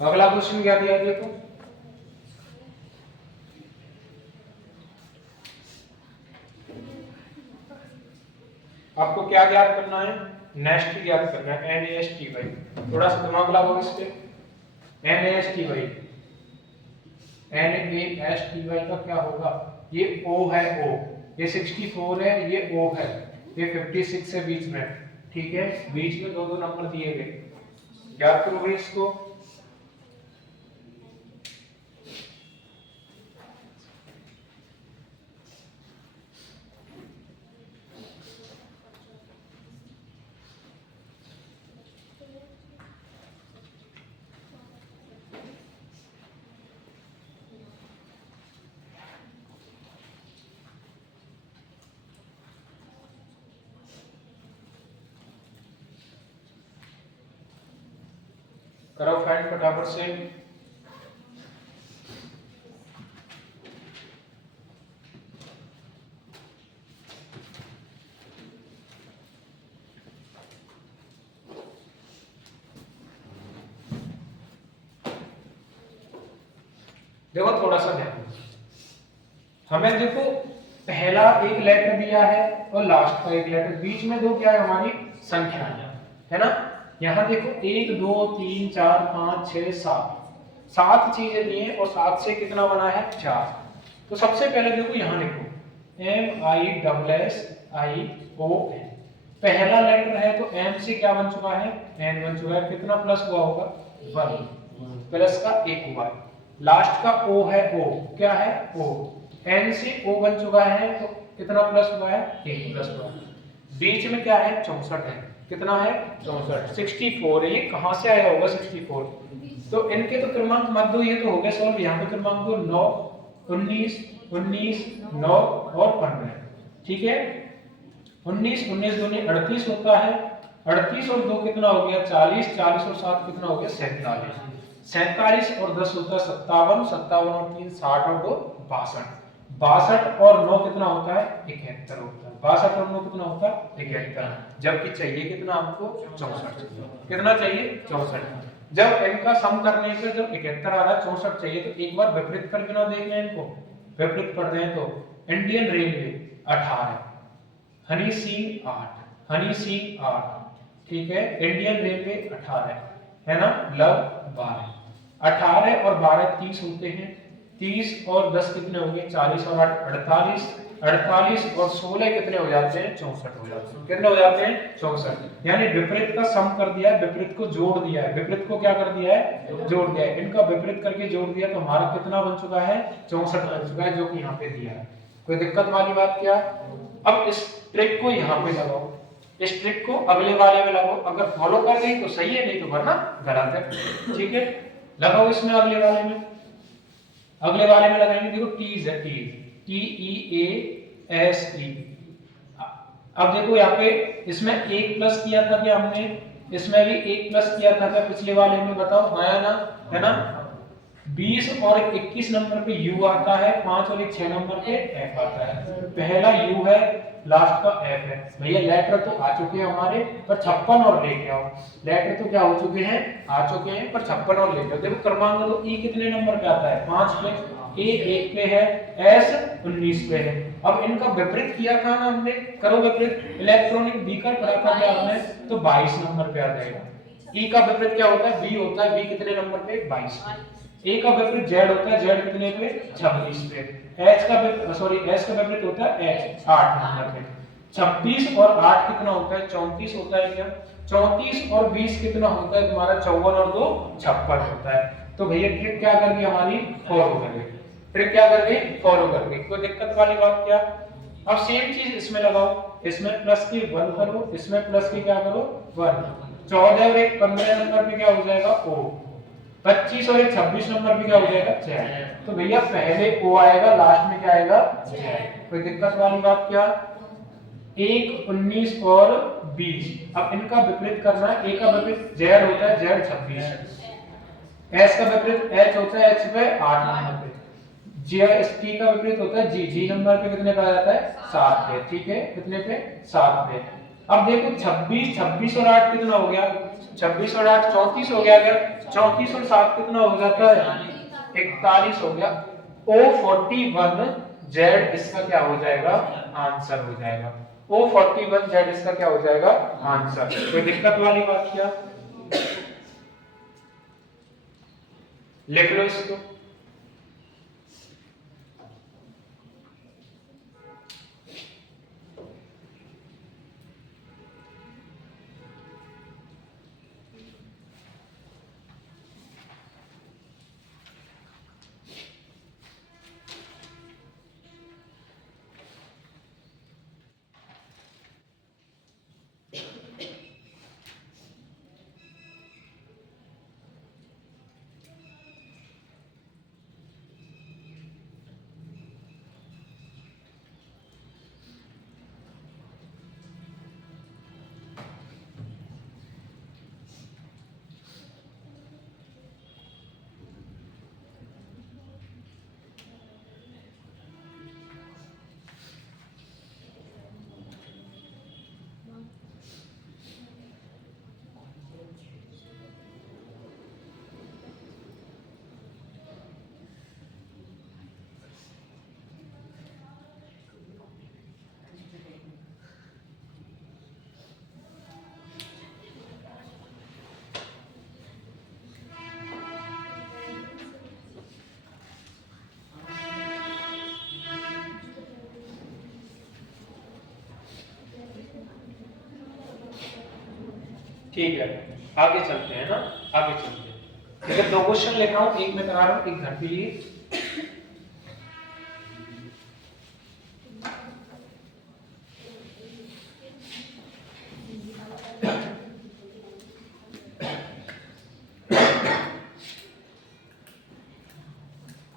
अगला क्वेश्चन क्या दिया देखो, आपको क्या ज्ञात करना है, नेस्ट ज्ञात करना है, NaSty। थोड़ा सा दिमाग लगाओ इस पे, NaSty, NaSty का क्या होगा, ये O है, O, ये 64 है, ये O है, ये 56 है बीच में, ठीक है, बीच में दो दो नंबर दिए गए, याद करोगे इसको। करो फ्रेंड फटाफट से, देखो थोड़ा सा ध्यान, हमें देखो पहला एक लेटर दिया है और लास्ट का एक लेटर, बीच में दो क्या है हमारी संख्या है ना। यहाँ देखो 1 2 3 4 5 6 7, 7 चीजें दी हैं और 7 से कितना बना है 4। तो सबसे पहले देखो यहाँ लिखो MISSION, पहला लेटर है तो M से क्या बन चुका है, N बन चुका है, कितना प्लस हुआ होगा 1, प्लस का 1 हुआ। लास्ट का O है, O क्या है O, N से O बन चुका है तो कितना प्लस हुआ है 1 प्लस हुआ। बीच में क्या है 64 है, कितना है 64, 64 है, ये कहां से आया होगा 64, तो इनके तो क्रमांक मत दो, ये तो हो गया सॉल्व। यहाँ पे क्रमांक दो 9 19 19 9 और 15, ठीक है। 19 19 दूनी 38 होता है, 38 और 2 कितना हो गया 40, 40 और 7 कितना हो गया 47, 47 और 10 होता है 57, 57 और 3 60 और 2 62, 62 और 9 कितना होता है 71 होता है, 62 और 9 कितना होता है 71, जबकि चाहिए कितना हमको 64, कितना चाहिए 64। जब इनका सम करने पे जब 71 आ रहा है 64 चाहिए, तो एक बार विपरीत करके ना देख लें इनको, विपरीत कर रहे हैं तो इंडियन रेलवे 18, हनी सिंह 8, हनी सिंह 8, ठीक है, इंडियन रेलवे 18 है ना, लव 12, 18 और 12 30 होते हैं, 30 और 10 कितने हो गए 40 और 8 48, 48 और 16 कितने हो जाते हैं 64 हो जाते हैं, कितने हो जाते हैं 64। यानी विपरीत का सम कर दिया है, विपरीत को जोड़ दिया है, विपरीत को क्या कर दिया है जोड़ दिया है, इनका विपरीत करके जोड़ दिया तो हमारा कितना बन चुका है 64 बन चुका है, जो कि यहाँ पे दिया है। कोई दिक्कत वाली बात क्या। अब इस ट्रिक को यहाँ पे लगाओ, इस ट्रिक को अगले वाले में लगाओ, अगर फॉलो कर गई तो सही है, नहीं तो वरना गलत है, ठीक है। लगाओ इसमें अगले वाले में, अगले वाले में लगाएंगे, देखो टीज है, TEASE। अब देखो यहाँ पे इसमें 1 प्लस किया था क्या हमने, इसमें भी 1 प्लस किया था क्या पिछले वाले में, बताओ आया ना, है ना। 20 और 21 नंबर पे U आता है, 5 और 6 नंबर पे F आता है, पहला U है लास्ट का F है। भैया लेटर तो आ चुके हैं हमारे, पर 56 और लेके आओ, लेटर तो क्या हो चुके हैं आ चुके हैं, पर 56 और लेके आओ। देखो क्रमांक तो E कितने नंबर पे आता है 5 पे, A 1 पे है, S 19 पे है। अब इनका विपरीत किया था ना हमने, करो विपरीत, इलेक्ट्रॉनिक व्हीकल पढ़ा था क्या हमने, तो 22 नंबर पे आ जाएगा। E का विपरीत क्या होता है, B होता है, B कितने नंबर पे 22। A का विपरीत Z होता है, Z कितने पे 26 पे। H का S का विपरीत होता है H 8 नंबर पे। 26 और 8 कितना होता है 34 होता है क्या, 34 और 20 कितना होता है तुम्हारा 54 और 2 56 होता है। तो भैया ट्रिक क्या कर गई हमारी फॉलो कर गई, ट्रिक क्या कर गई फॉलो कर गई, कोई दिक्कत वाली बात क्या। अब सेम चीज इसमें लगाओ, इसमें प्लस की 1 करो, इसमें प्लस की क्या करो 1, 14 और 1 15 नंबर पे क्या हो जाएगा O, 25 और 1 26 नंबर पे क्या हो जाएगा Z। तो भैया पहले O आएगा, लास्ट में क्या आएगा Z। कोई दिक्कत वाली बात क्या। 1 19 और 20, अब इनका विपरीत करना है, A का विपरीत Z होता है Z 26, S का विपरीत H होता है H पे 8 नंबर पे, T का विपरीत होता है G नंबर पे कितने पे आ जाता है 7 पे, ठीक है, कितने पे 7 पे। अब देखो 26 26 और 8 कितना हो गया, 26 और 8 34 हो गया। अगर 34 और 7 कितना हो जाता है, 41 हो गया। O41 Z इसका क्या हो जाएगा, आंसर हो जाएगा। O41 Z इसका क्या हो जाएगा, आंसर। कोई दिक्कत वाली बात क्या, लिख लो इसको। ठीक है, आगे चलते हैं ना, आगे चलते हैं। ठीक है, 2 क्वेश्चन लेकर हूं, एक मैं करा रहा हूं, एक घर के लिए।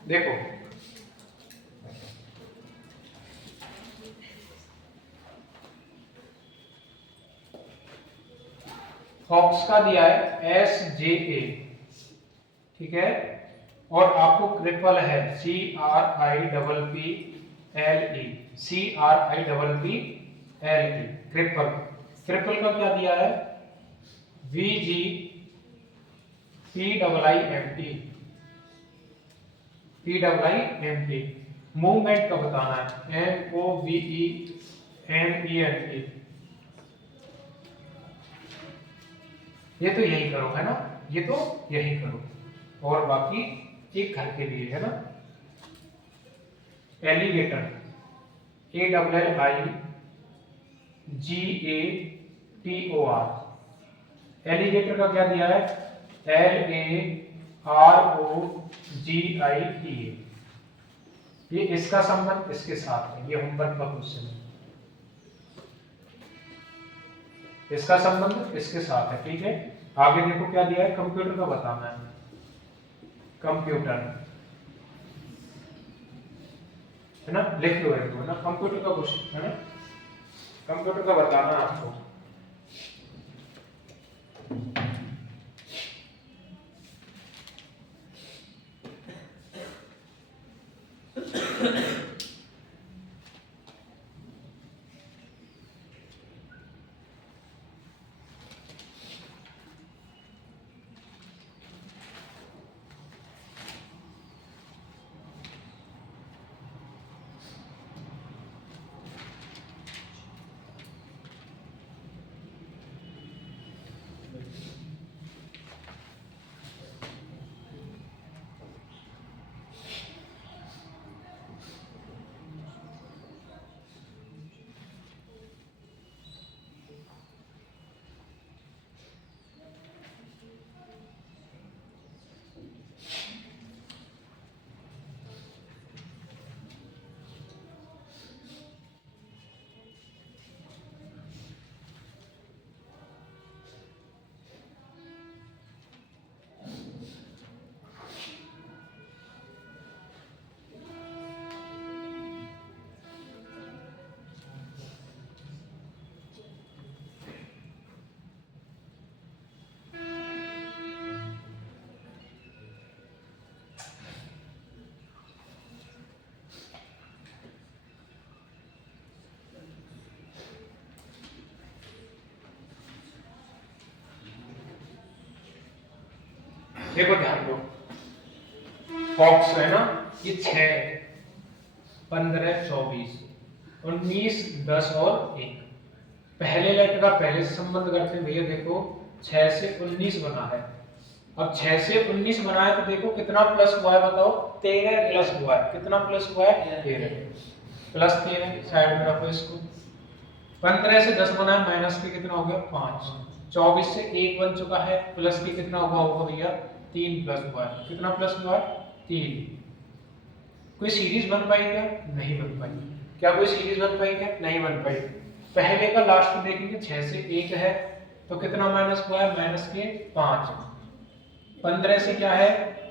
देखो फॉक्स का दिया है SJA, ठीक है, और आपको क्रिपल है CRIPPLE, CRIPPLE क्रिपल। क्रिपल का क्या दिया है, VGPIIMT, मूवमेंट का बताना है MOVEMENT। ये तो यही करो है ना, ये तो यही करो, और बाकी एक घर के लिए है ना। एलिगेटर ALLIGATOR, एलिगेटर का क्या दिया है, LAROGITA। ये इसका संबंध इसके साथ है, ये होमवर्क का क्वेश्चन है, इसका संबंध इसके साथ है। ठीक है, आगे देखो क्या दिया है, कंप्यूटर का बताना है। कंप्यूटर है ना, लिख लो एक दो ना, कंप्यूटर का क्वेश्चन है ना, कंप्यूटर का बताना है आपको। देखो ध्यान दो, फॉक्स है ना, ये 6 15 24 19 10 और 1, पहले लेटर का पहले से संबंध करते हैं भैया। देखो 6 से 19 बना है, अब 6 से 19 बना है तो देखो कितना प्लस हुआ है बताओ, 13 प्लस हुआ है, कितना प्लस हुआ है 13 प्लस 13, साइड में रखो इसको। 15 से 10 बना है, माइनस के कितना हो गया 5, 24 से 1 बन चुका है, प्लस के कितना हुआ होगा भैया 3 प्लस हुआ है, कितना प्लस हुआ है 3। कोई सीरीज बन पाई क्या, नहीं बन पाई। क्या कोई सीरीज बन पाई क्या, नहीं बन पाई। पहले का लास्ट में देखेंगे 6 से 1 है तो कितना माइनस हुआ है, माइनस के 5। 15 से क्या है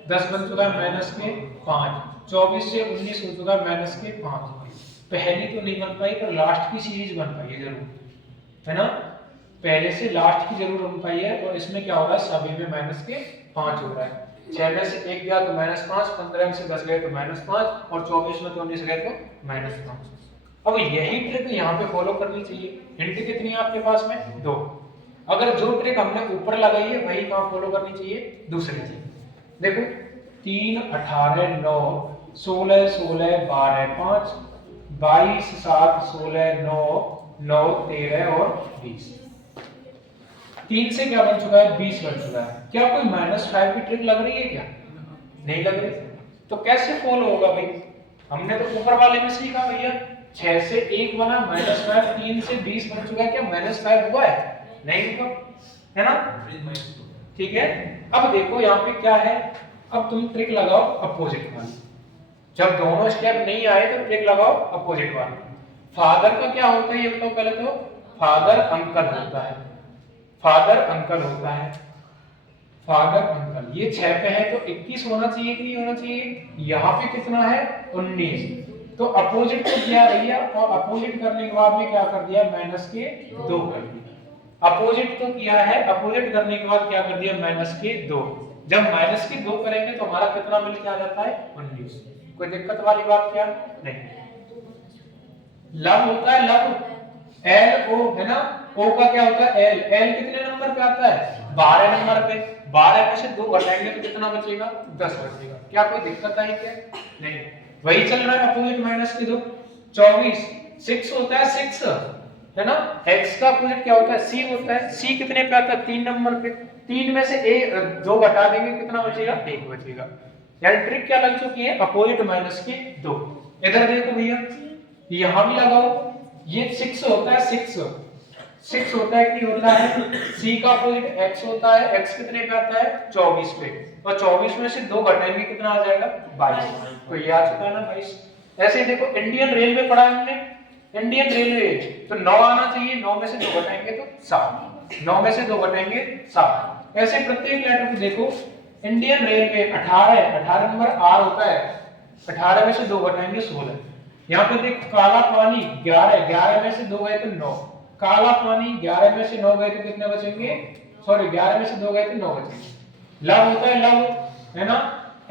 10 बन चुका है, माइनस के 5। 24 से 19 हो चुका है, माइनस के 5। पहली तो नहीं बन पाई पर लास्ट की सीरीज बन पाई है जरूर, है ना। पहले से लास्ट की जरूर बन पाई है, और इसमें क्या हो रहा है सभी में माइनस के 5 हो रहा है। 6 में से 1 गया तो -5, 15 में से 10 गए तो -5, और 24 में तो 19 गए तो -5। अब यही ट्रिक यहाँ पे फॉलो करनी चाहिए। हिंट कितनी है आपके पास में, 2। अगर जो ट्रिक हमने ऊपर लगाई है वही कहाँ फॉलो करनी चाहिए, दूसरी चीज। देखो 3 18 9 16 16 12 5 22 7 16 9 9 13 और 20। 3 से क्या बन चुका है, 20 बन चुका है। क्या कोई -5 की ट्रिक लग रही है क्या, नहीं लग रही। तो कैसे फॉलो होगा भाई, हमने तो ऊपर वाले में सीखा भैया 6 से 1 बना -5, 3 से 20 बन चुका है, क्या -5 हुआ है, नहीं हुआ, है ना। ठीक है, अब देखो यहाँ पे क्या है, अब तुम ट्रिक लगाओ अपोजिट वाली। जब दोनों स्टेप नहीं आए तो ट्रिक लगाओ अपोजिट वाली। फादर का क्या होता है ये बताओ पहले तो, फादर अंकल होता है, फादर अंकल होता है, फादर अंकल। ये 6 पे है तो 21 होना चाहिए कि नहीं होना चाहिए, यहाँ पे कितना है 19। तो अपोजिट को किया भैया, और अपोजिट करने के बाद में क्या कर दिया, माइनस के 2 कर दिया। अपोजिट तो किया है, अपोजिट करने के बाद क्या कर दिया, माइनस के 2। जब माइनस के 2 करेंगे तो हमारा कितना मिल के आ जाता है 19। कोई दिक्कत वाली बात क्या, नहीं। लव होता है, लव एल ओ है ना, ओ का क्या होता है एल, एल कितने नंबर पे आता है 12 नंबर पे। 12 में से 2 घटाएंगे तो कितना बचेगा, 10 बचेगा। क्या कोई दिक्कत आई क्या, नहीं। वही चल रहा है अपोजिट माइनस के 2। 24 6 होता है 6, है ना। x का अपोजिट क्या होता है, c होता है। c कितने पे आता है 3 नंबर पे। 3 में से 2 घटा देंगे कितना बचेगा, 1 बचेगा। यानी ट्रिक क्या लग चुकी है, अपोजिट माइनस के 2। इधर देखो भैया, यहां भी लगाओ, ये 6 होता है 6 होता है कि होता है, c का अपोजिट x होता है। x कितने पे आता है 24 पे, और 24 में से 2 घटाएंगे कितना आ जाएगा 22। तो ये आ चुका है ना 22। ऐसे ही देखो इंडियन रेलवे पढ़ा है हमने, इंडियन रेलवे तो 9 आना चाहिए, 9 में से 2 घटाएंगे तो 7, 9 में से 2 घटाएंगे 7। ऐसे प्रत्येक लेटर को देखो, इंडियन रेलवे 18 नंबर आर होता है, 18 में से 2 घटाएंगे 16। यहाँ पे देखो काला पानी 11 में से 2 गए तो 9, काला पानी 11 में से 9 गए तो कितने बचेंगे, सॉरी 11 में से 2 गए तो 9 बचेंगे। लव होता है, लव है ना,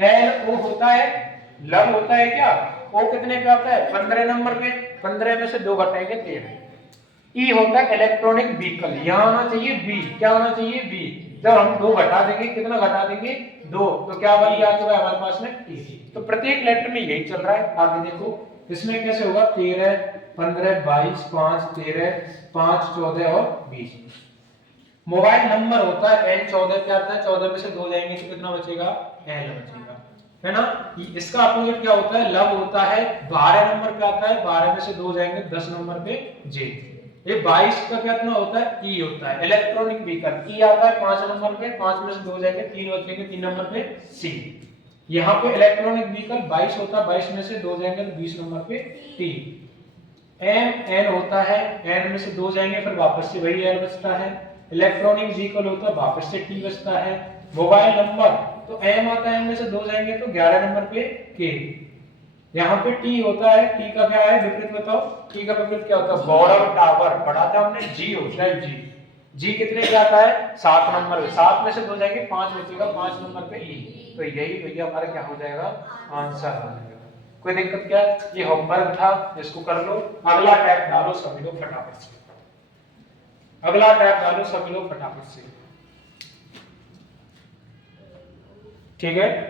एल ओ होता है, लव होता है क्या, ओ कितने पे आता है 15 नंबर पे, 15 में से 2 घटाएंगे 13। ई होता है इलेक्ट्रॉनिक व्हीकल, यहाँ आना चाहिए बी, क्या होना चाहिए बी। जब हम 2 घटा देंगे, कितना घटा देंगे 2, तो क्या बन आ चुका है हमारे पास में टी। तो प्रत्येक लेटर में यही चल रहा है। आगे देखो इसमें कैसे होगा, 13 15 22 5 13 5 14 और 20। मोबाइल नंबर होता है एन, 14 पे आता है, 14 में से 2 जाएंगे तो कितना बचेगा, एल बचेगा, है ना। इसका अपोजिट क्या होता है, लव होता है, 12 नंबर पे आता है, 12 में से 2 जाएंगे 10 नंबर पे जे। ये 22 का कितना होता है, ई होता है, इलेक्ट्रॉनिक व्हीकल। ई आता है 5 नंबर पे, 5 में से 2 जाएंगे 3 बचेंगे, 3 नंबर पे सी। यहाँ पे इलेक्ट्रॉनिक व्हीकल 22 होता है, 22 में से 2 जाएंगे तो 20 नंबर पे टी। एम एन होता है, एन में से 2 जाएंगे फिर वापस से वही एल बचता है। इलेक्ट्रॉनिक व्हीकल होता है, वापस से टी बचता है। मोबाइल नंबर तो एम आता है, एम में से 2 जाएंगे तो 11 नंबर पे के। यहाँ पे टी होता है, टी का क्या है विपरीत बताओ, टी का विपरीत क्या होता है, बॉर्डर टावर पढ़ा था हमने। जी होता है जी, जी कितने पे आता है 7 नंबर पे, 7 में से 2 जाएंगे 5 बचेगा, 5 नंबर पे ई। तो यही भैया हमारा क्या हो जाएगा, आंसर हो जाएगा। कोई दिक्कत क्या, ये होमवर्क था, इसको कर लो। अगला टैग डालो सभी लोग फटाफट से, अगला टैग डालो सभी लोग फटाफट से। ठीक है।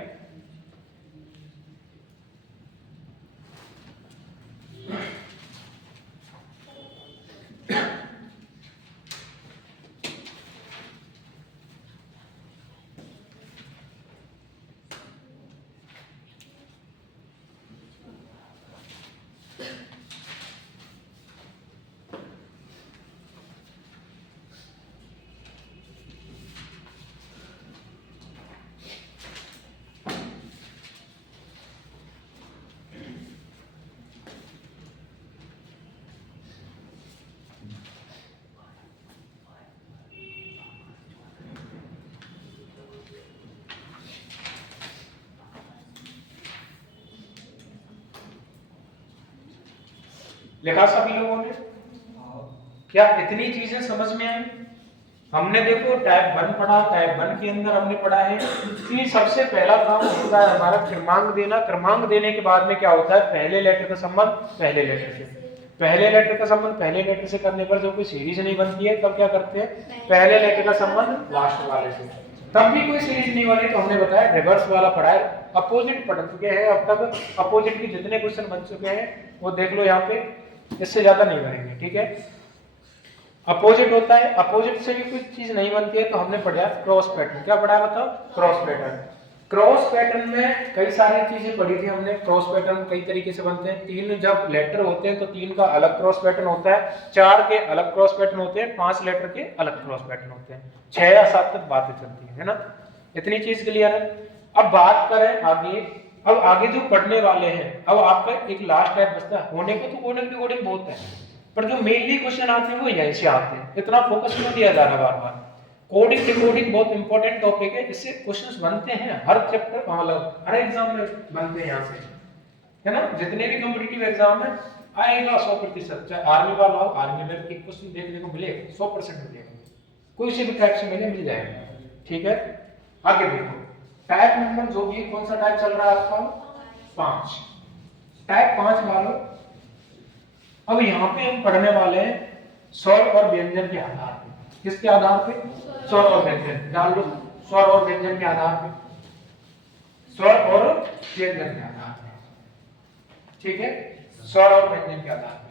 लिखा सभी लोगों ने? क्या इतनी चीजें समझ में आई? हमने देखो टाइप 1 पढ़ा, टाइप 1 के अंदर हमने पढ़ा है कि सबसे पहला काम होता है हमारा क्रमांक देना। क्रमांक देने के बाद में क्या होता है, पहले लेटर का संबंध पहले लेटर से, पहले लेटर का संबंध पहले लेटर से करने पर जो कोई सीरीज नहीं बनती है तब क्या करते हैं, पहले लेटर का संबंध लास्ट वाले से। तब भी कोई सीरीज नहीं बनी तो हमने बताया रिवर्स वाला पढ़ा है। अपोजिट पढ़ चुके हैं अब तक, अपोजिट के जितने क्वेश्चन बन चुके हैं वो देख लो यहाँ पे, इससे ज्यादा नहीं बनेंगे। ठीक है, अपोजिट होता है, अपोजिट से भी कुछ चीज नहीं बनती है तो हमने पढ़ा क्रॉस पैटर्न। क्या पढ़ा बताओ, क्रॉस पैटर्न। क्रॉस पैटर्न में कई सारी चीजें पढ़ी थी हमने। क्रॉस पैटर्न कई तरीके से बनते हैं। 3 जब लेटर होते हैं तो 3 का अलग क्रॉस पैटर्न होता है, 4 के अलग क्रॉस पैटर्न होते हैं, 5 लेटर के अलग क्रॉस पैटर्न होते हैं, 6 या 7 तक बातें चलती है ना। इतनी चीज क्लियर है। अब बात करें आगे, अब आगे जो पढ़ने वाले हैं, अब आपका एक लास्ट टाइप बचता है। होने को तो कोडिंग डिकोडिंग बहुत है, पर जो मेनली क्वेश्चन आते हैं वो यहीं से आते हैं। इतना फोकस क्यों दिया जा रहा है बार बार। कोडिंग डिकोडिंग बहुत इंपॉर्टेंट टॉपिक है, इससे क्वेश्चंस बनते हैं हर चैप्टर, मतलब हर एग्जाम में बनते हैं यहाँ से, है ना। जितने भी कॉम्पिटिटिव एग्जाम में आएगा 100%, चाहे आर्मी वाला हो, आर्मी में एक क्वेश्चन देखने को मिलेगा, 100% मिलेगा, कोई से भी टाइप से मिल जाएगा। ठीक है, आगे देखो टाइप नंबर जो भी, कौन सा टाइप चल रहा है आपका, 5, टाइप 5 वालों। अब यहाँ पे हम पढ़ने वाले हैं स्वर और व्यंजन के आधार पे। किसके आधार पे, स्वर और व्यंजन। डाल दो स्वर और व्यंजन के आधार पे, स्वर और व्यंजन के आधार पे। ठीक है, स्वर और व्यंजन के आधार पे।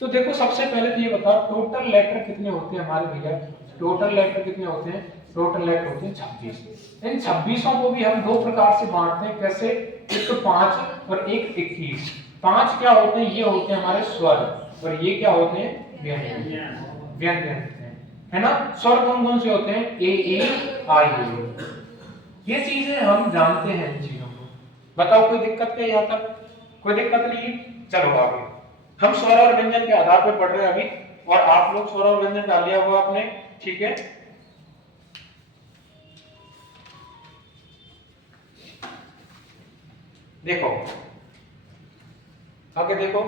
तो देखो सबसे पहले तो ये बताओ टोटल लेटर कितने होते हैं हमारे भैया, टोटल लेटर कितने होते हैं, टोटल लेटर होते हैं 26। इन 26 को भी हम 2 प्रकार से बांटते हैं। कैसे, एक तो 5 और एक 21। 5 क्या होते हैं, ये होते हैं हमारे स्वर, और ये क्या होते हैं, व्यंजन। व्यंजन है ना। स्वर कौन कौन से होते हैं, ए आई ओ। ये चीजें हम जानते हैं इन चीजों को। बताओ कोई दिक्कत क्या यहाँ तक, कोई दिक्कत नहीं है। चलो आगे हम स्वर और व्यंजन के आधार पर पढ़ रहे हैं अभी, और आप लोग स्वर और व्यंजन डाल लिया हुआ आपने। ठीक है, देखो आगे देखो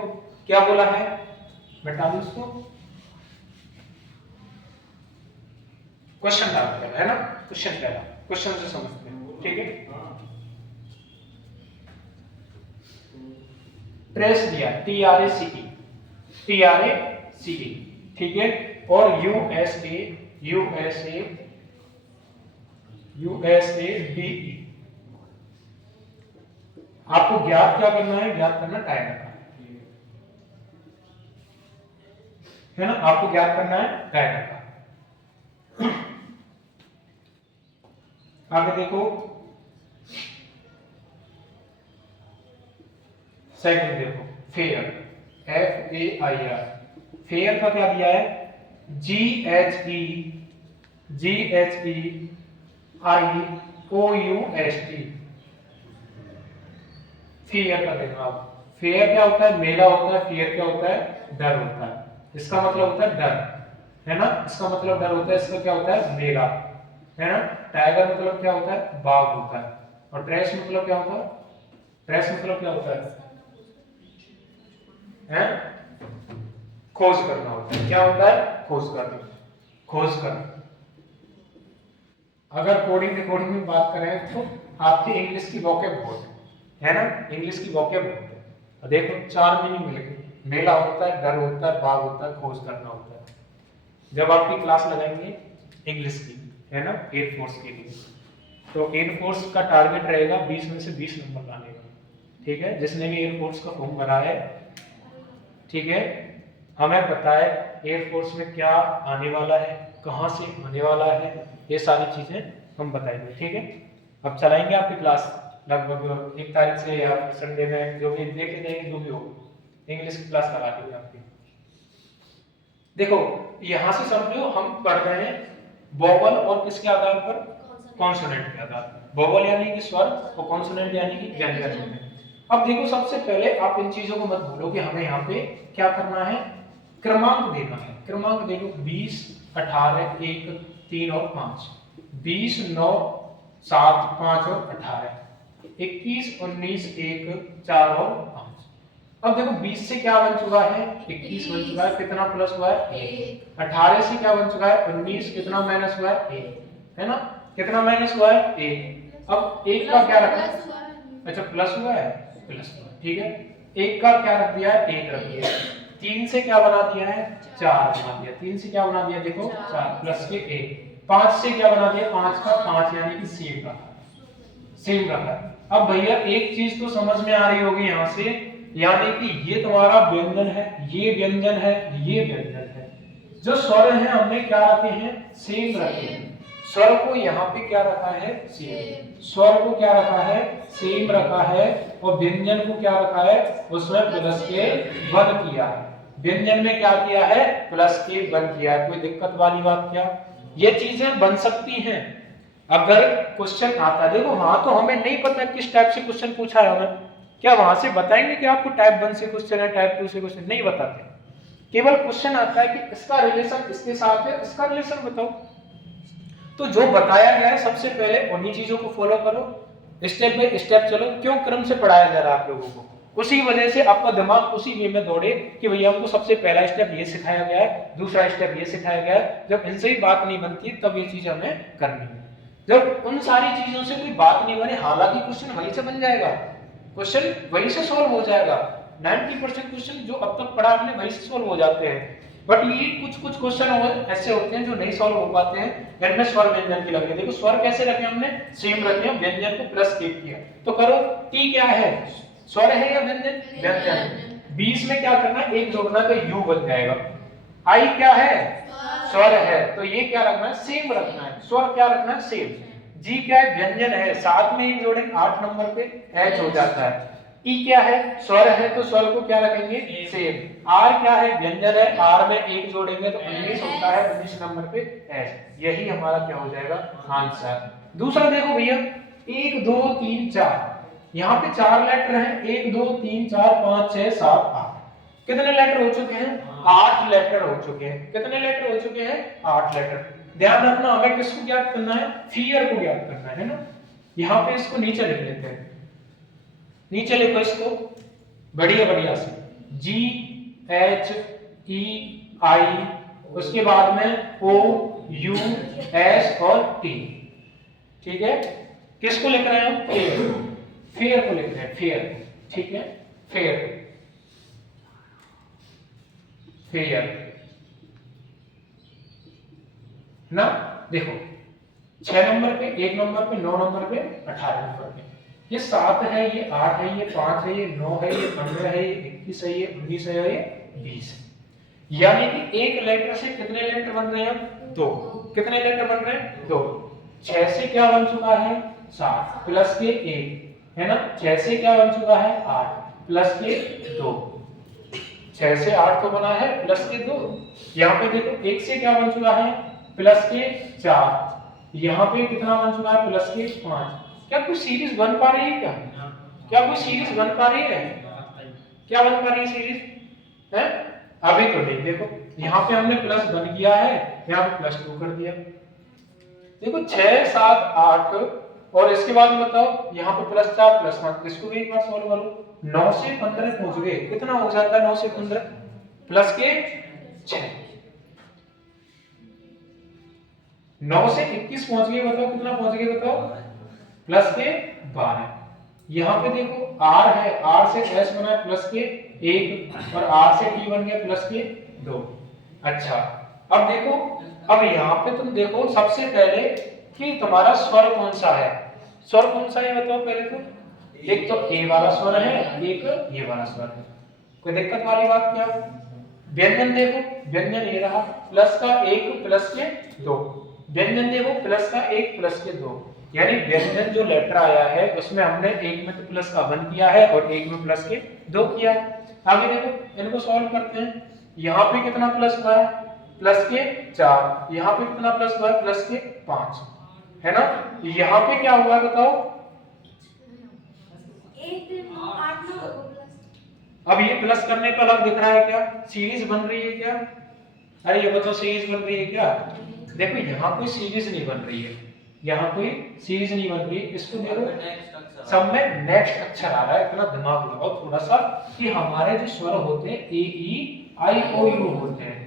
क्या बोला है, बता दो इसको, क्वेश्चन डालते हैं, है ना। क्वेश्चन पहला, क्वेश्चन से समझते हैं। ठीक है, ट्रेस दिया, TRACE, TRACE। ठीक है, और USADE। आपको ज्ञात क्या करना है, ज्ञात करना टाइगर का, है ना। आपको ज्ञात करना है टाइगर का। आगे देखो सेकंड देखो, फेयर, FAIR। फेयर का क्या दिया है, GHEIOUST। फेयर का देखना आप, फेयर क्या होता है, मेला होता है, फेयर क्या होता है, डर होता है। इसका मतलब होता है डर, है ना। इसका मतलब डर होता है, इसका क्या होता है, मेला, है ना। टाइगर मतलब क्या होता है, बाघ होता है। और ट्रेस मतलब क्या होता है, ट्रेस मतलब क्या होता है, खोज करना होता है। क्या होता है, खोज करना, खोज करना। अगर कोडिंग रिकॉर्डिंग में बात करें तो आपकी इंग्लिश की वोकैब बहुत है ना, इंग्लिश की वोकैब बहुत है। और देखो 4 मीनिंग मिलेंगे, मेला होता है, डर होता है, बाघ होता है, खोज करना होता है। जब आपकी क्लास लगाएंगे इंग्लिश की, है ना, एयरफोर्स के लिए, तो एयरफोर्स का टारगेट रहेगा 20 में से 20 नंबर लाने का, ठीक है। जिसने भी एयरफोर्स का फॉर्म भरा है, ठीक है, हमें पता है एयरफोर्स में क्या आने वाला है, कहाँ से आने वाला है, ये सारी चीजें हम बताएंगे, ठीक है। अब चलाएंगे आपकी क्लास लगभग 1 तारीख से या संडे में, जो भी देखे जाएंगे, जो भी हो, इंग्लिश की क्लास लगा देंगे आपकी। देखो यहां से समझो हम पढ़ रहे हैं वोवल और किसके आधार पर, कॉन्सोनेंट के आधार पर। वोवल यानी कि स्वर और कॉन्सोनेंट यानी कि व्यंजन। अब देखो सबसे पहले आप इन चीजों को मत भूलो कि हमें यहाँ पे क्या करना है, क्रमांक देना है। क्रमांक देखो 20, 18, 1, 3 और 5, 20, 9, 7, 5 और 18, 21, 19, 1, 4 और 5। अब देखो 20 से क्या बन चुका है, 21 बन चुका है, कितना प्लस हुआ है 1। 18 से क्या बन चुका है 19, कितना माइनस हुआ है 1, है ना, कितना माइनस हुआ है 1। अब 1 का क्या रखा है, अच्छा प्लस हुआ है, प्लस हुआ, ठीक है। 1 का क्या रख दिया है, 1 रख दिया। 3 से क्या बना दिया है, 4 बना दिया। 3 से क्या बना दिया, देखो 4 प्लस के 1। 5 से क्या बना दिया, 5 का 5 यानी कि सेम रखा, सेम रखा। अब भैया एक चीज तो समझ में आ रही होगी यहाँ से, यानी कि ये तुम्हारा व्यंजन है, ये व्यंजन है, ये व्यंजन है। जो स्वर है हमने क्या रखे हैं, सेम रखे हैं। स्वर को यहाँ पे क्या रखा है, सेम। स्वर को क्या रखा है, सेम रखा है, और व्यंजन को क्या रखा है, उसमें प्लस के 1 किया है। व्यंजन में क्या किया है, प्लस के 1 किया है। कोई दिक्कत वाली बात क्या, ये चीजें बन सकती हैं अगर क्वेश्चन आता। देखो हाँ, तो हमें नहीं पता किस टाइप से क्वेश्चन पूछा है, हमें क्या वहां से बताएंगे कि आपको टाइप 1 से क्वेश्चन है, टाइप 2 से क्वेश्चन नहीं बताते। केवल क्वेश्चन आता है कि इसका रिलेशन इसके साथ है, इसका रिलेशन बताओ। तो जो बताया गया है सबसे पहले उन्हीं चीजों को फॉलो करो, स्टेप बाय स्टेप चलो। क्यों क्रम से पढ़ाया जा रहा है आप लोगों को, उसी वजह से आपका दिमाग उसी वे में दौड़े कि भैया हमको सबसे पहला स्टेप ये सिखाया गया है, दूसरा स्टेप ये सिखाया गया है। जब इनसे ही बात नहीं बनती तब ये चीज हमें करनी है। जब उन सारी चीजों से कोई बात नहीं बने, हालांकि क्वेश्चन वहीं से बन जाएगा, क्वेश्चन वहीं से सॉल्व हो जाएगा। 90% क्वेश्चन जो अब तक पढ़ा हमने वहीं से सॉल्व हो जाते हैं। बट ये कुछ क्वेश्चन ऐसे होते हैं जो नहीं सॉल्व हो पाते हैं, इनमें स्वर व्यंजन की लगे। देखो स्वर कैसे रखे हमने, सेम रखे, व्यंजन को प्लस किया। तो करो, टी क्या है, स्वर है या व्यंजन, व्यंजन। 20 में क्या करना है, एक जोड़ना तो यू बन जाएगा। आई क्या है, स्वर है, तो ये क्या रखना है, सेम रखना है। स्वर क्या रखना है, सेम। जी क्या है, व्यंजन है, साथ में एक जोड़ेंगे 8 नंबर पे एच हो जाता है। ई क्या है, स्वर है, तो स्वर को क्या रखेंगे, सेम। आर क्या है, व्यंजन है, आर में एक जोड़ेंगे तो 19 होता है, 19 नंबर पे एच। यही हमारा क्या हो जाएगा, आंसर। दूसरा देखो भैया, 1 2 3 4, यहाँ पे 4 लेटर हैं, 1 2 3 4 5 6 7 8। कितने लेटर हो चुके हैं, 8 लेटर हो चुके हैं। कितने लेटर हो चुके हैं, 8 लेटर। ध्यान रखना, हमें किसको ज्ञात करना है, फियर को ज्ञात करना है ना। यहाँ पे इसको नीचे लिख लेते हैं, नीचे लिखो इसको बढ़िया बढ़िया से, G H E I, उसके बाद में O U S और T, ठीक है। किसको लिख रहे हैं हम, फेयर, फेयर को लिख रहे हैं, फेयर, ठीक है, फेयर, फेयर ना। देखो 6 नंबर पे, 1 नंबर पे, 9 नंबर पे, 18 नंबर पे, ये 7 है, ये 8 है, ये 5 है, ये 9 है, ये 15 है, ये 21 है, ये 19 है, ये 20 है। यानी कि एक लेटर से कितने लेटर बन रहे हैं, 2। कितने लेटर बन रहे हैं, 2। 6 से क्या बन चुका है, 7 प्लस के 1, है ना। 6 से क्या बन चुका है, 8 प्लस के 2। 6 से 8 तो बना है, प्लस के 2। यहाँ पे देखो 1 से क्या बन चुका है, प्लस के 4। यहाँ पे कितना बन चुका है, प्लस के 5। क्या कोई सीरीज बन पा रही है, क्या कोई सीरीज बन पा रही है, क्या बन पा रही है सीरीज है, अभी तो नहीं। देखो यहाँ पे हमने प्लस 1 किया है, यहाँ पे प्लस 2 कर दिया। देखो 6 7 8 और इसके बाद बताओ यहाँ पे प्लस 4 प्लस 5, इसको भी एक बार सॉल्व करो। 9 से 15 पहुंच गए, कितना हो जाता है 9 से 15 प्लस के 6। 9 से 21 पहुंच गए, बताओ कितना पहुंच गए, बताओ प्लस के 12। यहाँ पे देखो R है, R से S बना है प्लस के 1 और R से T बन गया प्लस के 2। अच्छा अब देखो, अब यहाँ पे तुम देखो सबसे पहले कि तुम्हारा स्वर कौन सा है। स्वर कौन सा है बताओ पहले तो। एक तो ए वाला स्वर है, एक ये वाला स्वर है। कोई दिक्कत वाली बात क्या? व्यंजन देखो, व्यंजन ये रहा, प्लस का 1 प्लस के 2। व्यंजन देखो, प्लस का 1 प्लस के 2, यानी व्यंजन जो लेटर आया है उसमें हमने एक में तो प्लस का 1 किया है और एक में प्लस के 2 किया है। आगे देखो, इनको सॉल्व करते हैं। यहाँ पे कितना प्लस हुआ है? प्लस के 4। यहाँ पे कितना प्लस हुआ है? प्लस के 5, है ना। यहाँ पे क्या हुआ बताओ? अब ये प्लस करने पे अलग दिख रहा है क्या? सीरीज बन रही है क्या? अरे ये बताओ, सीरीज बन रही है क्या? देखो यहाँ कोई सीरीज नहीं बन रही है, यहाँ कोई सीरीज नहीं बन रही है। इसको देखो, सब में नेक्स्ट अक्षर आ रहा है। इतना दिमाग लगाओ थोड़ा सा कि हमारे जो स्वर होते हैं ए ई आई ओ यू होते हैं,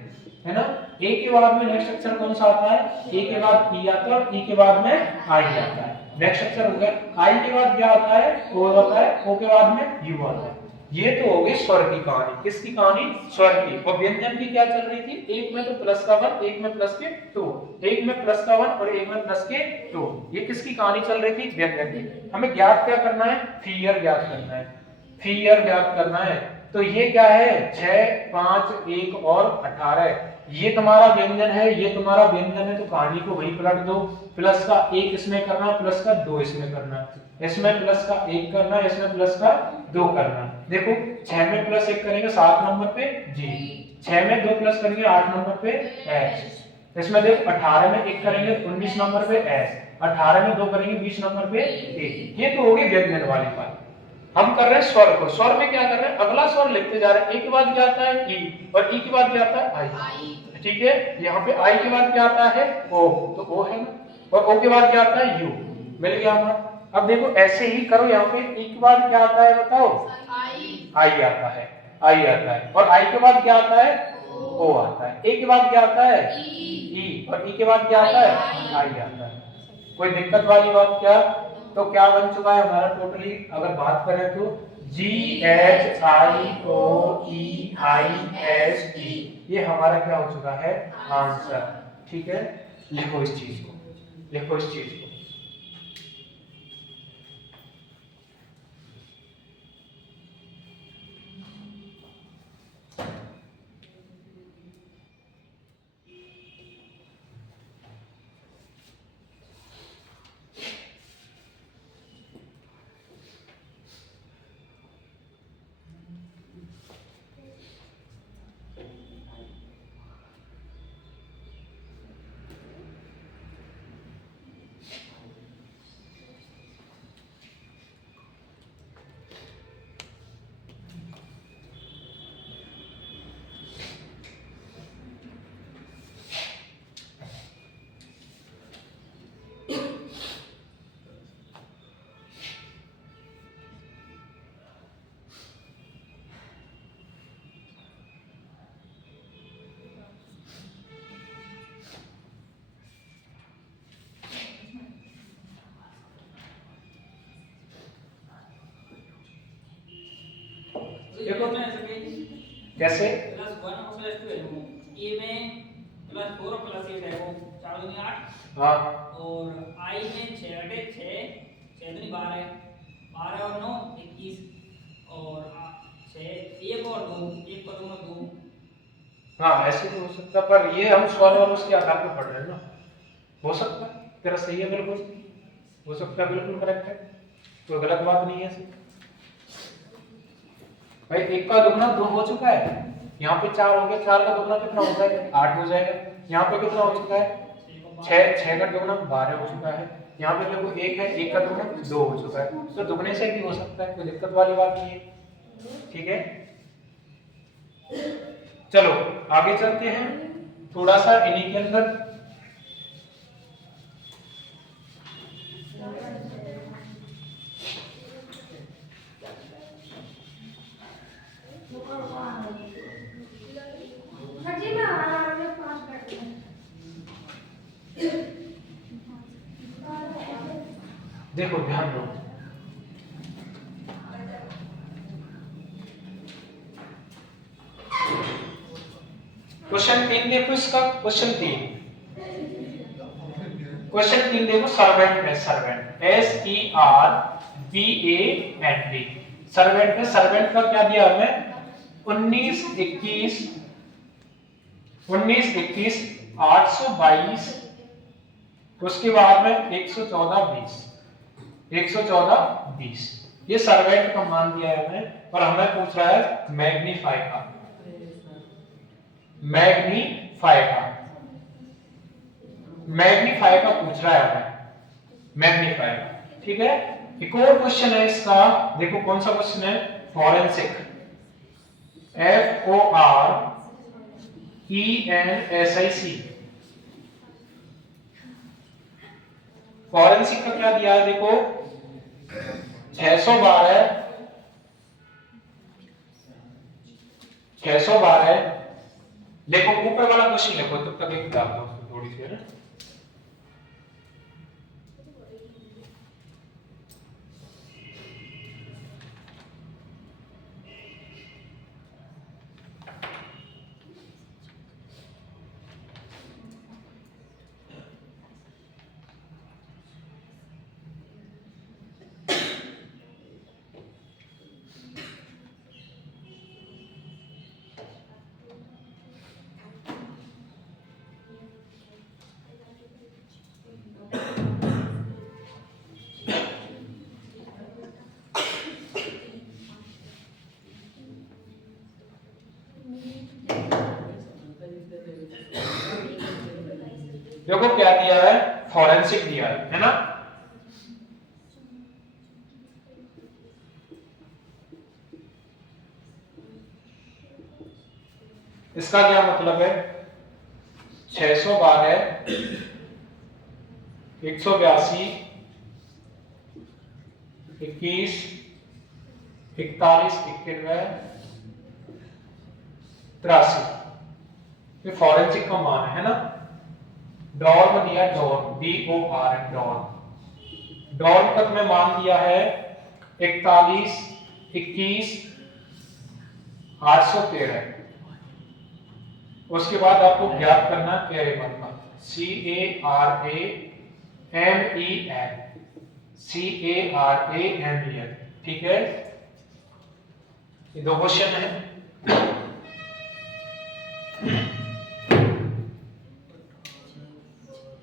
है ना। ए के बाद में नेक्स्ट अक्षर कौन सा आता है? ए के बाद ई आता है और ई के बाद में आई आता है। नेक्स्ट अक्षर हो गया। आई के बाद क्या आता है? ओ आता है। ओ के बाद में यू आता है। ये तो हो गई स्वर की कहानी। किसकी कहानी? स्वर की। और व्यंजन की क्या चल रही थी? एक में तो प्लस का 1, एक में प्लस के 2, एक में प्लस का 1 और एक में प्लस के 2। ये किसकी कहानी चल रही थी? व्यंजन की। हमें ज्ञात क्या करना है? फिगर ज्ञात करना है। फिगर ज्ञात करना है। तो ये क्या है? 6, 5, 1 और 18। ये तुम्हारा व्यंजन है, ये तुम्हारा व्यंजन है, तो कहानी को वही पलट दो। प्लस का 1 इसमें करना, प्लस का 2 इसमें करना, इसमें प्लस का 1 करना, इसमें प्लस का 2 करना। देखो 6 में प्लस 1 करेंगे 7 नंबर पे जी, 6 में 2 प्लस करेंगे 8 नंबर पे एस। इसमें देखो 18 में 1 करेंगे 19 नंबर पे एस, 18 में 2 करेंगे 20 नंबर पे ए। ये तो हो गई व्यंजन वाली बात। हम कर रहे हैं स्वर को। स्वर में क्या कर रहे हैं? अगला स्वर लिखते जा रहे हैं। ए के बाद क्या आता है? ई, और ई के बाद क्या आता है? आई। ठीक है, यहाँ पे आई के बाद क्या आता है? ओ, तो ओ है ना, और ओ के बाद क्या आता है? यू। मिल गया हमारा। अब देखो ऐसे ही करो, यहाँ पे ई के बाद क्या आता है बताओ? आई आता है, आई आता है। और आई के बाद क्या आता है? ओ आता है। ए के बाद क्या आता है? ई, और ई के बाद क्या आता है? आई आता है। कोई दिक्कत वाली बात क्या? तो क्या बन चुका है हमारा टोटली? अगर बात करें तो GHIOEIST, ये हमारा क्या हो चुका है? आंसर। ठीक है, लिखो इस चीज को, लिखो इस चीज को। देखो कैसे? प्लस 1 और प्लस 2 है वो, ए में प्लस 4 और प्लस 8 है वो, 4 दूनी 8। हाँ, और आई में 6 अटे 6, 6 दूनी 12, 12 और 9 21, और 6 1 और 2, 1 को 2 2। हाँ ऐसे भी हो सकता है, पर ये हम स्वर और उसके आधार पर पढ़ रहे हैं ना। हो सकता है तेरा सही है, बिल्कुल हो सकता है, बिल्कुल करेक्ट है, कोई गलत बात नहीं है इसमें। भाई 1 का दुगना 2 हो चुका है, यहाँ पे 4 हो गया, 4 का दुगना कितना हो जाएगा? 8 हो जाएगा। यहाँ पे कितना हो चुका है? 6 का दुगना 12 हो चुका है। यहाँ पे देखो 1 है, 1 का दुगना 2 हो चुका है, तो दुगने से भी हो सकता है, कोई दिक्कत वाली बात नहीं है। ठीक है, चलो आगे चलते हैं थोड़ा सा इन्हीं के अंदर। देखो ध्यान दो, क्वेश्चन 3 देखो इसका, क्वेश्चन 3 क्वेश्चन 3 देखो, सर्वेंट में, सर्वेंट SERVANT, सर्वेंट में, सर्वेंट का क्या दिया हमें 19 21 822, उसके बाद में 114 20, ये सर्वेंट का मान दिया है हमें, और हमें पूछ रहा है मैग्नीफाई का, मैग्नीफाई का पूछ रहा है हमें, मैग्नीफाई का, ठीक है। एक और क्वेश्चन है इसका, देखो कौन सा क्वेश्चन है, फॉरेंसिक, FORENSIC, फॉरेंसिक का क्या दिया है, देखो 612, देखो ऊपर वाला क्वेश्चन लिखो, तब तक एक डाल दो थोड़ी सी, है ना। देखो क्या दिया है, फॉरेंसिक दिया है ना। इसका क्या मतलब है, 612 182 21 41 91 83, ये फॉरेंसिक का मान है ना। डॉर्म दिया, डॉर्म DORM, डॉर्म तक में मान दिया है 41 21 813, उसके बाद आपको ज्ञात करना कैरेमन का, CARAMEN, ठीक है। ये दो क्वेश्चन है,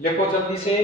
लिखो जल्दी से।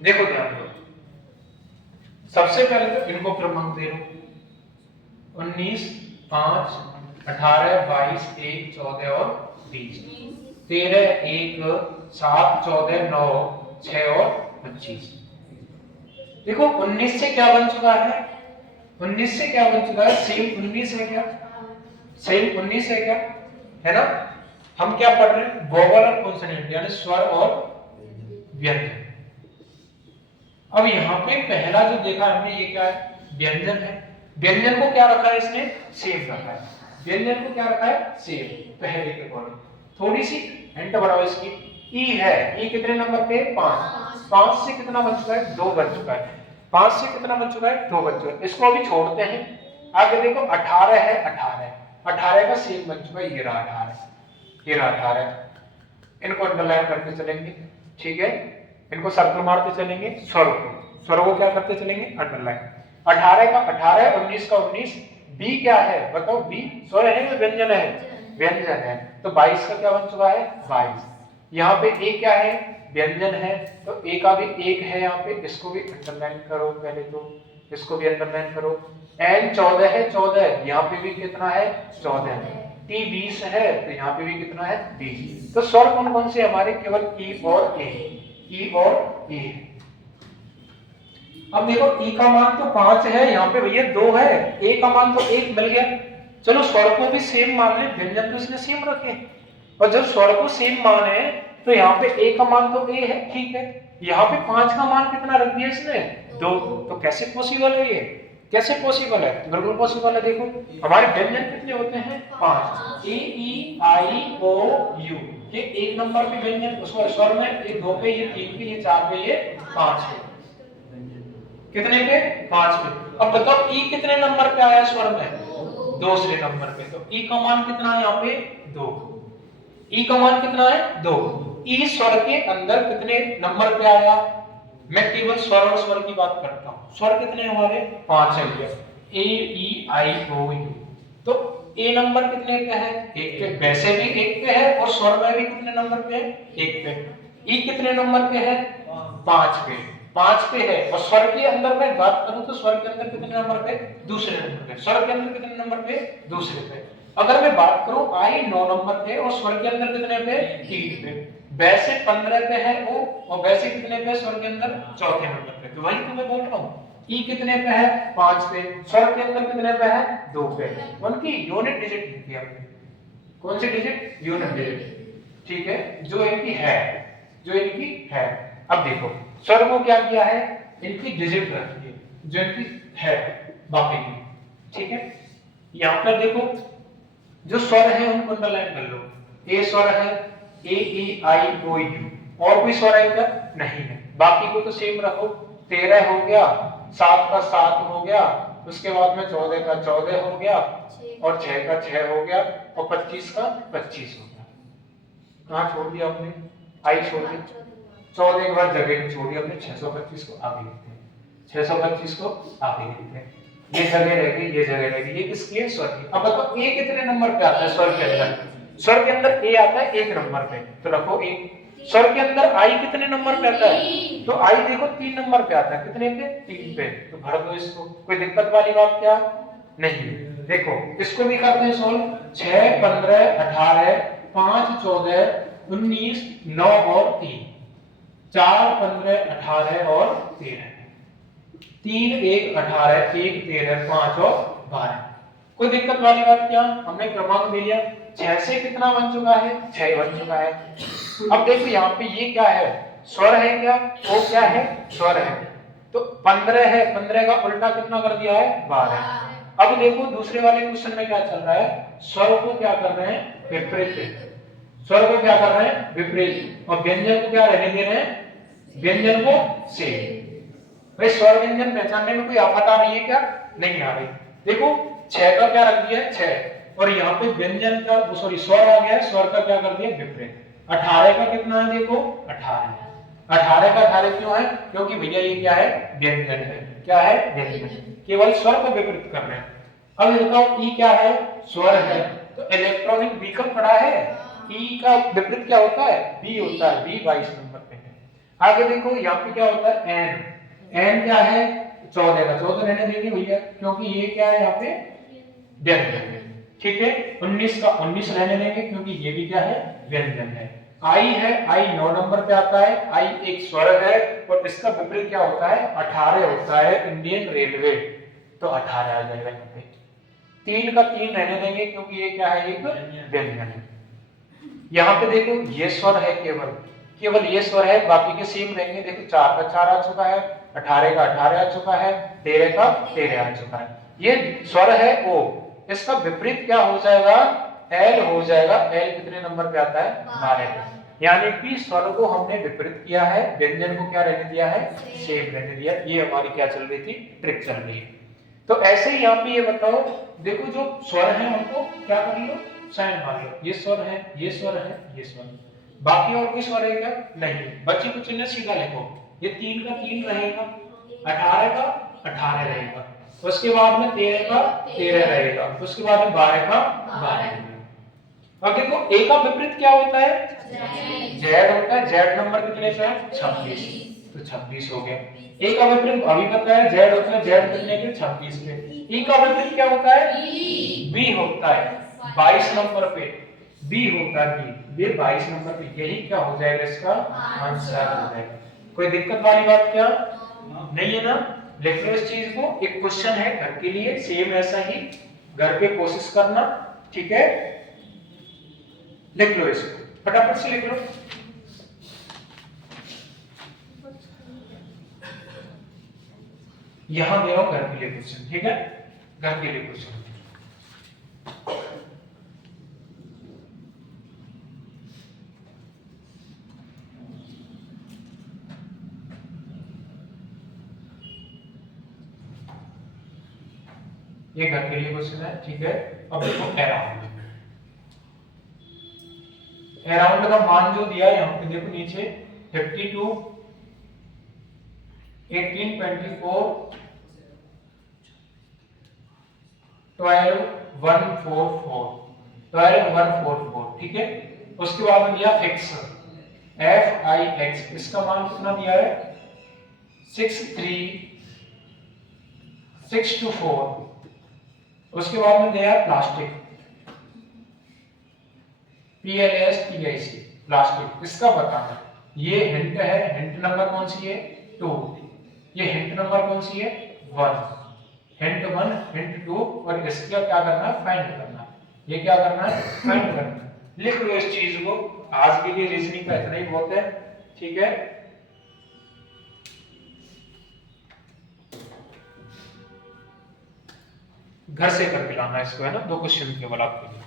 देखो ध्यान दो, सबसे पहले तो इनको क्रमांक दे लो, 19 5 18 22 1 14 और 20, 13 1 7 14 9 6 और 25। देखो 19 से क्या बन चुका है, 19 से क्या बन चुका है, सेम 19 है क्या, सेम 19 है क्या, है ना। हम क्या पढ़ रहे हैं, वोवल और कॉन्सोनेंट, यानी स्वर और व्यंजन। अब यहाँ पे पहला जो देखा हमने, ये क्या है, व्यंजन है। व्यंजन को क्या रखा है इसने, सेम रखा है, व्यंजन को क्या रखा है, सेम, पहले के अकॉर्डिंग। थोड़ी सी हिंट बढ़ाओ इसकी, ई है, ई कितने नंबर पे, 5, 5 से कितना बन चुका है, 2 बन चुका है, 5 से कितना बन चुका है, 2 बन चुका है। इसको अभी छोड़ते हैं, आगे देखो 18 है, 18 का सेम बन चुका है, ये रहा 18, ये रहा 18, इनको अंडरलाइन करते चलेंगे, ठीक है, इनको सर्कल मारते चलेंगे, स्वर को क्या करते चलेंगे, अंडरलाइन। 18 का 18, 19 का 19, बी क्या है बताओ, बी स्वर है या व्यंजन है, व्यंजन है, तो 22 का क्या बन चुका है, 22। यहाँ पे ए क्या है, व्यंजन है, तो ए का भी 1 है यहाँ पे, इसको भी अंडरलाइन करो, पहले तो इसको भी अंडरलाइन करो। एन 14 है, 14, यहाँ पे भी कितना है, 14, टी 20 है, तो यहाँ पे भी कितना है, 20। तो स्वर कौन कौन से हमारे, केवल ई और ए, ई और ए, अब देखो ई का मान तो 5 है, यहाँ पे भैया 2 है, ए का मान तो 1 मिल गया। चलो स्वर को भी सेम मान ले, व्यंजन तो इसने सेम रखे, और जब स्वर को सेम मान है तो यहाँ पे ए का मान तो ए है, ठीक है। यहाँ पे 5 का मान कितना रख दिया इसने, 2। तो कैसे पॉसिबल है ये, कैसे पॉसिबल है, बिल्कुल पॉसिबल है। देखो हमारे व्यंजन कितने होते हैं, 5, ए ई आई ओ यू, ये 1 नंबर पे व्यंजन स्वर में, ये 2 पे, ये 3 पे, ये 4 पे, ये 5 पे, कितने पे, 5 पे। अब बताओ ई कितने नंबर पे आया स्वर में, दूसरे नंबर पे, तो ई का मान कितना है यहाँ पे, 2। ई का मान कितना है, 2। ई स्वर के अंदर कितने नंबर पे आया, मैं केवल स्वर और स्वर की बात करता हूँ। स्वर कितने हमारे, 5 है, ए ई आई ओ यू। तो ए नंबर कितने पे है, 1 पे, वैसे भी 1 पे है, और स्वर में भी कितने नंबर पे है, 1 पे। ई कितने नंबर पे है, 5 पे, 5 पे है। और स्वर के अंदर मैं बात करूं तो स्वर के अंदर कितने नंबर पे, दूसरे नंबर पे। स्वर के अंदर कितने नंबर पे, दूसरे पे। अगर मैं बात करूं आई 9 नंबर पे और स्वर के अंदर कितने पे, 3 पे। वैसे 15 पे है वो, और वैसे कितने पे, स्वर के अंदर चौथे नंबर पे। तो वही तो मैं बोल रहा हूं, ई कितने पे है, 5 पे, स्वर के अंदर कितने पे है, 2 पे। उनकी यूनिट डिजिट लिखी हमने, कौन सी डिजिट, यूनिट डिजिट, ठीक है, जो इनकी है, जो इनकी है। अब देखो स्वर को क्या किया है, इनकी डिजिट रखी है, जो इनकी है बाकी की, ठीक है। यहां पर देखो जो स्वर है उनको अंडरलाइन कर लो। ए स्वर है, ए ई आई ओ यू, और कोई स्वर है क्या, नहीं है। बाकी को तो सेम रखो, 13 हो गया, 7 का 7 हो गया, उसके बाद में 14 का 14 हो गया, और 6 का 6 हो गया, और 25 का 25 हो गया। कहाँ छोड़ दिया आपने, आई छोड़ दी, 14 के बाद जगह छोड़ दी हमने, 625 को आगे लिखते हैं, 625 को आगे लिखते हैं। ये जगह रह गई, ये जगह रह गई, ये किसकी है, स्वर की। अब बताओ ए कितने नंबर पे आता है स्वर के अंदर, स्वर के अंदर ए आता है 1 नंबर पे, तो रखो 1। स्वर के अंदर आई कितने नंबर पे आता है, तो आई देखो 3 नंबर पे आता है, कितने पे, 3 पे, तो भर दो इसको। कोई दिक्कत वाली बात क्या नहीं। देखो इसको भी करते हैं सोल्व, 6 15 18 5 14 19 9 और 3, 4 15 18 और 13, 3 1 18 1 13 5 और 12। कोई दिक्कत वाली बात क्या, हमने क्रमांक दे लिया। 6 से कितना बन चुका है, 6 बन चुका है। अब देखो यहाँ पे ये क्या है, स्वर है क्या, वो क्या है, स्वर है। तो 15 है, 15 का उल्टा कितना कर दिया है, 12। अब देखो दूसरे वाले क्वेश्चन में क्या चल रहा है, स्वर को क्या कर रहे हैं, विपरीत, स्वर को क्या कर रहे हैं, विपरीत, और व्यंजन को क्या रहने दे रहे हैं, व्यंजन को सेम। भाई स्वर व्यंजन पहचानने में कोई आफत आ रही है क्या, नहीं आ रही। देखो 6 का क्या रख दिया है, 6, और यहाँ पे व्यंजन का सॉरी स्वर आ गया है, स्वर का क्या कर दिया, विपरीत। 18 का कितना है, देखो 18, 18 का 18 क्यों है, क्योंकि भैया ये क्या है, व्यंजन है, क्या है, व्यंजन, केवल स्वर को विपरीत कर रहे हैं। अब ये बताओ ई क्या है, स्वर है, तो इलेक्ट्रॉनिक व्हीकल पढ़ा है, ई का विपरीत क्या होता है, बी होता है, बी 22 नंबर पे है। आगे देखो यहाँ पे क्या होता है, एन, एन क्या है, 14 का 14 रहने देंगे भैया, क्योंकि ये क्या है, यहाँ पे व्यंजन है, ठीक है। 19 का 19 रहने देंगे, क्योंकि ये भी क्या है, व्यंजन है। आई है, आई 9 नंबर पे आता है, आई एक स्वर है, और इसका विपरीत क्या होता है, 18 होता है, इंडियन रेलवे, तो 18 आ जाएगा यहाँ पे। 3 का 3 रहने देंगे, क्योंकि ये क्या है, एक व्यंजन है। यहाँ पे देखो ये स्वर है, केवल केवल ये स्वर है, बाकी के सेम रहेंगे। देखो 4 का 4 आ चुका है, 18 का 18 आ चुका है, 13 का 13 आ चुका है। ये स्वर है ओ, इसका विपरीत क्या हो जाएगा, एल हो जाएगा। एल कितने नंबर पे आता है, 12 पे। यानी कि स्वर को हमने विपरीत किया है, व्यंजन को क्या रहने दिया है, सेम रहने दिया। ये हमारी क्या चल रही थी, ट्रिक चल रही है। तो ऐसे ही यहाँ पे ये बताओ, देखो जो स्वर है उनको क्या कर लो, साइन मार लो। ये स्वर है, ये स्वर है, ये स्वर, बाकी और कोई स्वर है क्या, नहीं। बच्चे को चिन्ह सीधा लिखो, ये 3 का 3 रहेगा, 18 का 18 रहेगा, उसके बाद में 13 का 13 रहेगा, उसके बाद में 12 का 12 रहेगा। अब देखो ए का विपरीत क्या होता है, जेड होता है। जेड नंबर कितने पे है, 26, तो 26 हो गया। ए का विपरीत अभी पता है, जेड होता है, जेड कितने पे, 26 पे। ई का विपरीत क्या होता है, बी होता है, 22 नंबर पे बी होता है, बी, ये 22 नंबर पे। यही क्या हो जाएगा, इसका आंसर हो जाएगा। कोई दिक्कत वाली बात क्या नहीं है ना, लिख लो इस चीज को। एक क्वेश्चन है घर के लिए, सेम ऐसा ही घर पे कोशिश करना, ठीक है। लिख लो इसको, फटाफट से लिख लो। यहां दे रहा हूं घर के लिए क्वेश्चन, ठीक है, घर के लिए क्वेश्चन। ये घर के लिए क्वेश्चन है, ठीक है। अब देखो अराउंड, अराउंड का मान जो दिया है यहाँ पे देखो नीचे 52, 18, 24, 12, 144, 12, 144, ठीक है। उसके बाद में दिया फिक्स FIX, इसका मान कितना दिया है 63, 624। उसके बाद में दिया प्लास्टिक PLAS TIC, प्लास्टिक, इसका बताना। ये हिंट है, हिंट नंबर कौन सी है 2, ये हिंट नंबर कौन सी है 1, हिंट 1, हिंट 2, और इसका क्या करना है फाइंड करना। ये क्या करना है फाइंड करना। लिख लो इस चीज को, आज के लिए रीजनिंग का इतना ही बहुत है, ठीक है। घर से करके लाना इसको, है ना, 2 क्वेश्चन केवल आपके लिए।